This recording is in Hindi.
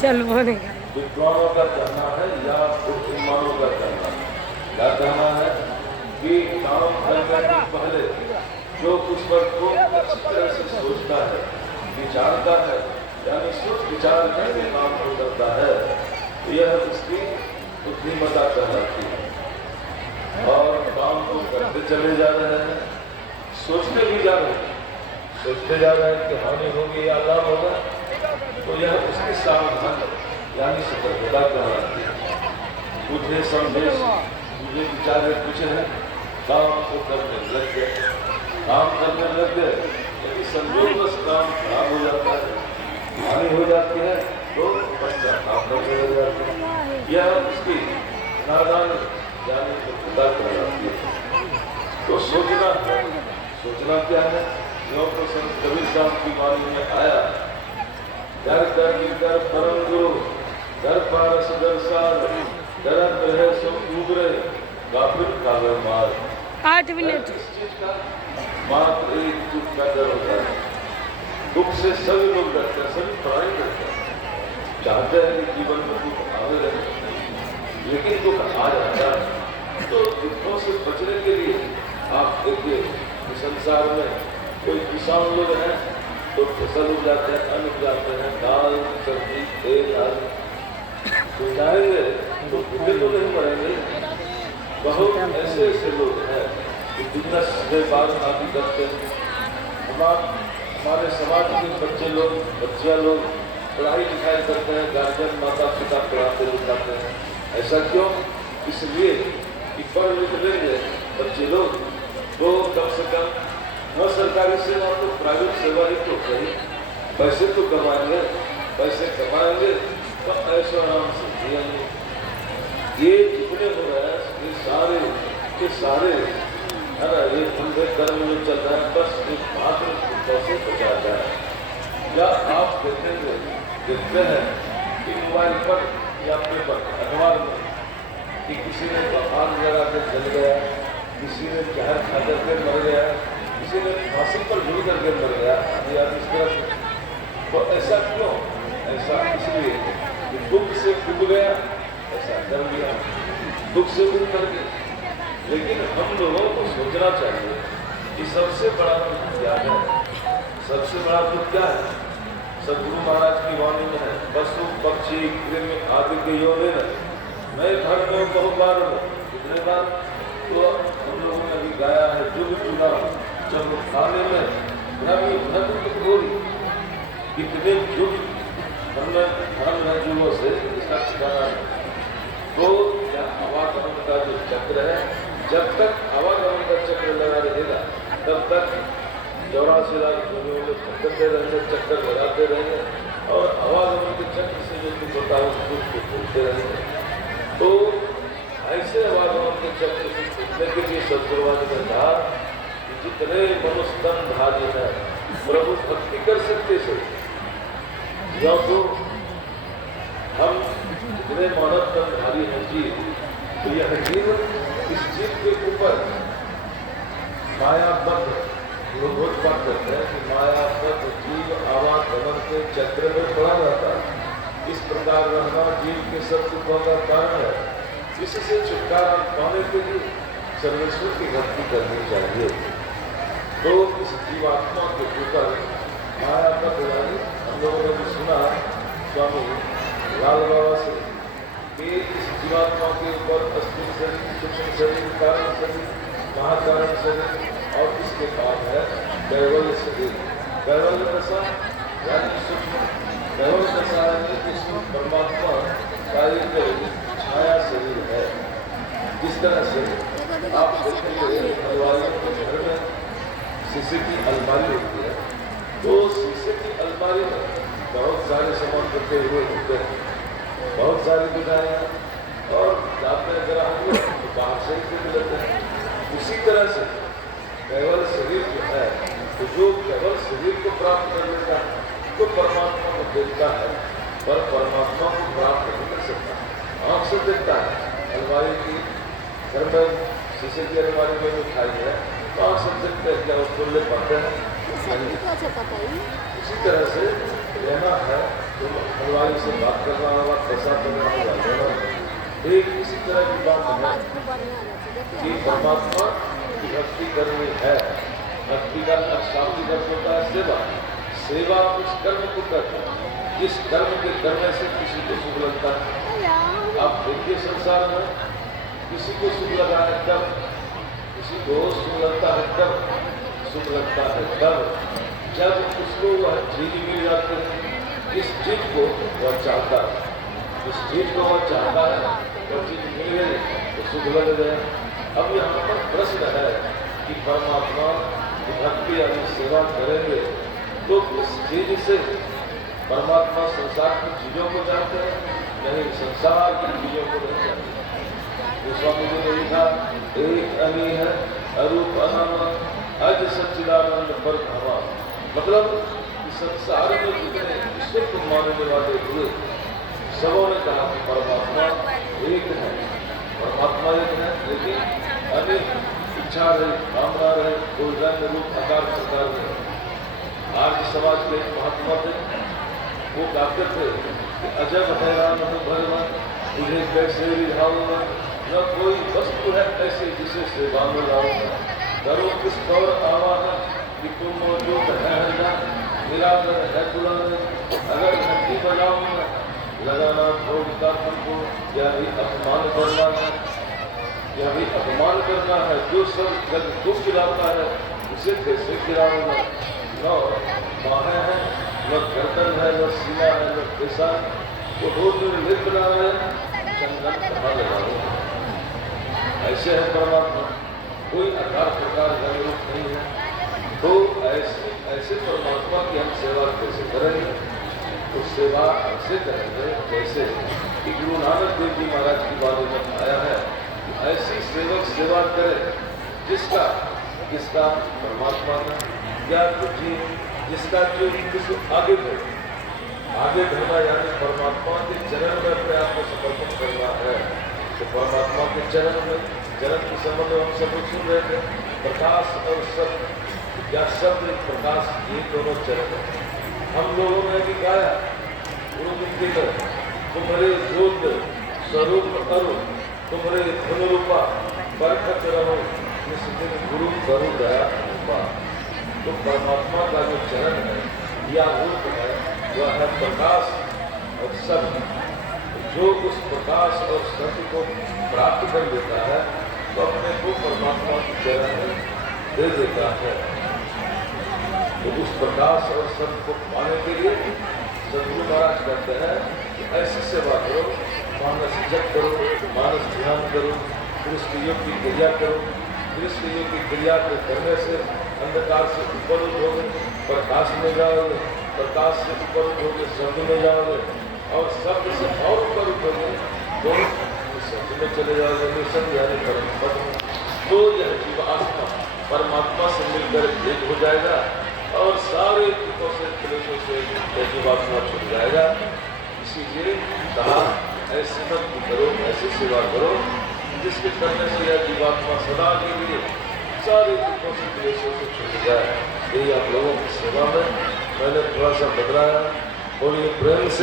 चल बोले विद्वानों का कहना है या बुद्धिमानों का कहना है? क्या कहना है कि काम करने से पहले जो उस पर को अच्छी तरह से सोचता है, विचारता है, यानी सोच विचार करके काम को करता है, यह उसकी बुद्धिमत्ता कहलाती है। और काम को करते चले जा रहे हैं, सोचते भी जा रहे हैं, सोचते जा रहे हैं कि हानि होगी या लाभ होगा, तो यह उसकी सावधान यानी सतर्कता कहलाती है। मुझे संदेश मुझे विचार कुछ है, काम को करने लग गए, काम करने लग गए, यदि संयोगवश काम खराब हो जाता है, हानि हो जाती है, तो पश्चाताप करने लग जाते हैं। यह उसकी नादानी यानी सतर्कता कहलाती है। तो सोचना है, सोचना क्या है? जो तो संत कबीर साहब की वाणी में आया, डर कर कर परम गुरु, डर पारस डर सार, डरत रहे सो उबरे, काफिर कावे मार। 8 मिनट। इस चीज का मात्र एक दुख का डर होता है। दुख से सभी लोग डरते हैं, सभी प्राणी डरते हैं, चाहते हैं कि जीवन में दुख आवे रहे, लेकिन दुख आ जाता है। तो दुखों से बचने के लिए आप देखिए इस संसार में कोई किसान लोग हैं तो फसल उग जाते हैं, अन्न उग जाते हैं, दाल सब्जी तेल आदि तो जाएंगे तो भूखे तो नहीं मरेंगे। बहुत ऐसे ऐसे लोग हैं जो बिजनेस से बात आदि करते हैं। हमारे समाज के बच्चे लोग, बच्चियां लोग पढ़ाई लिखाई करते हैं, गार्जियन माता पिता पढ़ाते लिखाते हैं। ऐसा क्यों? इसलिए कि पढ़ लिख लेंगे बच्चे लोग तो कम से कम न सरकारी सेवा तो प्राइवेट सेवा ही तो सही, पैसे तो कमाएंगे, पैसे कमाएंगे तो ऐसा आराम से जिएंगे। ये जितने हो रहे हैं ये सारे के सारे है ना, ये धंधे कर्म जो चल रहा है, बस एक मात्र पैसे बचाता है। या आप देखेंगे देखते हैं कि मोबाइल पर या पेपर अखबार में कि किसी ने आग लगा के जल गया, किसी ने जहर खा करके मर गया, किसी ने फांसी पर झूल करके मर गया, या इस तरह। तो ऐसा क्यों? ऐसा इसलिए कि दुख से डूब गया, ऐसा कर लिया, दुख से डूब करके। लेकिन हम लोगों को सोचना चाहिए कि सबसे बड़ा दुख क्या है? सबसे बड़ा दुख क्या है? सदगुरु महाराज की वाणी में है, पशु पक्षी कृमि आदि के योनि मैं घर में बहुबार हूँ। कितने बार? तो हम लोगों ने अभी गाया है, जुग जुगा जब खाने में कितने युग हमने धर्म है युगों से इसका ठिकाना है। तो आवागमन का जो चक्र है, जब तक आवागमन का चक्र लगा रहेगा तब तक 84 लाख दुनिया में चक्कर रहेंगे, चक्कर लगाते रहेंगे और आवागमन के चक्र से जो दुख होता है उस दुख को भूलते रहेंगे। तो ऐसे आवागमन के चक्र से छूटने के लिए सदगुरुवाद ने कहा कि जितने मनुष्य भागी है प्रभु भक्ति कर सकते थे, या तो हम जितने मानव तनधारी हैं जीव, तो यह जीव इस जीव के ऊपर मायाबद्ध लोग बात करते हैं कि मायाबद्ध जीव आवागमन के चक्र में पड़ा रहता है। इस प्रकार रहना जीव के सब दुखों का कारण है। इससे छुटकारा पाने के लिए सर्वेश्वर की भक्ति करनी चाहिए। तो इस जीवात्मा के ऊपर माया का बुराई हम लोगों ने भी सुना स्वामी लाल बाबा से कि इस जीवात्मा के ऊपर अस्थिर शरीर, सूक्ष्म शरीर, कारण शरीर, महाकारण शरीर और इसके बाद है कैवल्य शरीर। कैवल्य दशा यानी सूक्ष्म, कैवल्य दशा यानी कि परमात्मा का एक छाया शरीर है। जिस तरह से आप देखेंगे अलमारियों के घर में शीशे की अलमारी होती है, तो शीशे की अलमारी में बहुत सारे सामान रखे हुए होते हैं, बहुत सारी दुकानें और जाते हैं ग्राहक लोग तो बाहर से ही मिलते हैं। उसी तरह से केवल शरीर जो है, तो जो केवल शरीर को प्राप्त कर लेता है तो परमात्मा को देखता है, पर परमात्मा को प्राप्त नहीं कर सकता। आँख से देखता है, अलमारी की घर में शीशे की अलमारी में मिठाई है तो आँख से देखते हैं, क्या उसको ले पाते हैं। उसी तरह से लेना है तुम हलवाई से बात करना होगा, पैसा करना होगा, लेना होगा। एक इसी तरह की बात है कि परमात्मा की भक्ति करनी है। भक्ति का शाब्दिक अर्थ होता है सेवा। सेवा उस कर्म को करता है जिस कर्म के करने से किसी को सुख लगता है। आप देखिए संसार में किसी को सुख लगा है तब, किसी को सुख लगता है तब, सुख लगता है तब जब उसको वह चीज मिल जाती है जिस चीज को वह चाहता है। जिस चीज को वह चाहता है वह चीज मिल गई तो सुख लग गया। अब यहाँ पर प्रश्न है कि परमात्मा की भक्ति यानी सेवा करेंगे तो इस चीज से परमात्मा संसार की चीजों को जानते हैं, नहीं संसार की चीजों को नहीं जानते। स्वामी जी ने लिखा एक अमी है अरूप अनामा अज सच्चिदानंद पर भावा। मतलब संसार में जितने ईश्वर को मानने वाले हुए सबों ने कहा कि परमात्मा एक है, परमात्मा एक है, लेकिन अनेक इच्छा रहे, कामना रहे, कोई रंग रूप आकार प्रकार रहे। आर्य समाज के महात्मा थे, वो कहते थे कि अजब हैरान हो भगवान तुझे कैसे रिझाऊंगा, न कोई वस्तु है ऐसे जिसे सेवा में लाऊंगा। करो किस तौर आवाहन कि तुम मौजूद है ना, निराकर है बुलाने, अगर घंटी बजाऊंगा लगाना भोगता तुमको, यह भी अपमान करना है, यह भी अपमान करना है। जो सब जग को गिराता है उसे कैसे गिराऊंगा। न बाहें हैं, न गर्दन है, न सीना है, न पेशान, तो रोज लिख रहा है चंदन कहाँ लगाऊंगा। ऐसे है परमात्मा, कोई आकार प्रकार रूप नहीं है। तो ऐसे परमात्मा की हम सेवा कैसे करेंगे? तो सेवा ऐसे करेंगे जैसे कि गुरु नानक देव जी महाराज की बात में आया है कि ऐसी सेवक सेवा करे जिसका परमात्मा का क्या कुछ जिसका जो किसी आगे बढ़े, आगे बढ़ना यानी परमात्मा के चरण में अपने आप को समर्पण करना है। तो परमात्मा के चरण में, चरण के संबंध में हम सब सुन रहे थे, प्रकाश और सत्य या शब्द प्रकाश, ये दोनों चरण है। हम लोगों ने भी गाया गुरु जी के तुम्हारे ज्योत स्वरूप करो, तुम्हारे धन रूपा बरकत रहो, इस दिन गुरु करो दया रूपा। तो परमात्मा का जो चरण है या रूप है वह है प्रकाश और सत्य। जो उस प्रकाश और सत्य को प्राप्त कर लेता है तो अपने को परमात्मा के चरण में दे देता है। तो उस प्रकाश और सत्य को पाने के लिए सदगुरु महाराज कहते हैं कि ऐसी सेवा करो, मानस जप करो, मानस ध्यान करो, कृष्ण योग की क्रिया करो। कृष्ण योग की क्रिया को करने से अंधकार से ऊपर उठोगे, प्रकाश में जाओगे, प्रकाश से ऊपर उठोगे, शब्द में जाओगे, और शब्द से और ऊपर उठोगे तो शब्द में चले जाओगे, निशब्द यानी परम पद। तो यह जीवात्मा परमात्मा से मिलकर एक हो जाएगा और सारे दुखों से क्लेशों से जीवात्मा छूट जाएगा। इसीलिए कहा ऐसी भक्ति करो, ऐसी सेवा करो जिसके करने से यह जीवात्मा सदा के लिए सारे दुखों से क्लेशों से छूट जाए। यही आप लोगों की सेवा में मैंने थोड़ा सा बदलाया। बोलिए प्रेम से।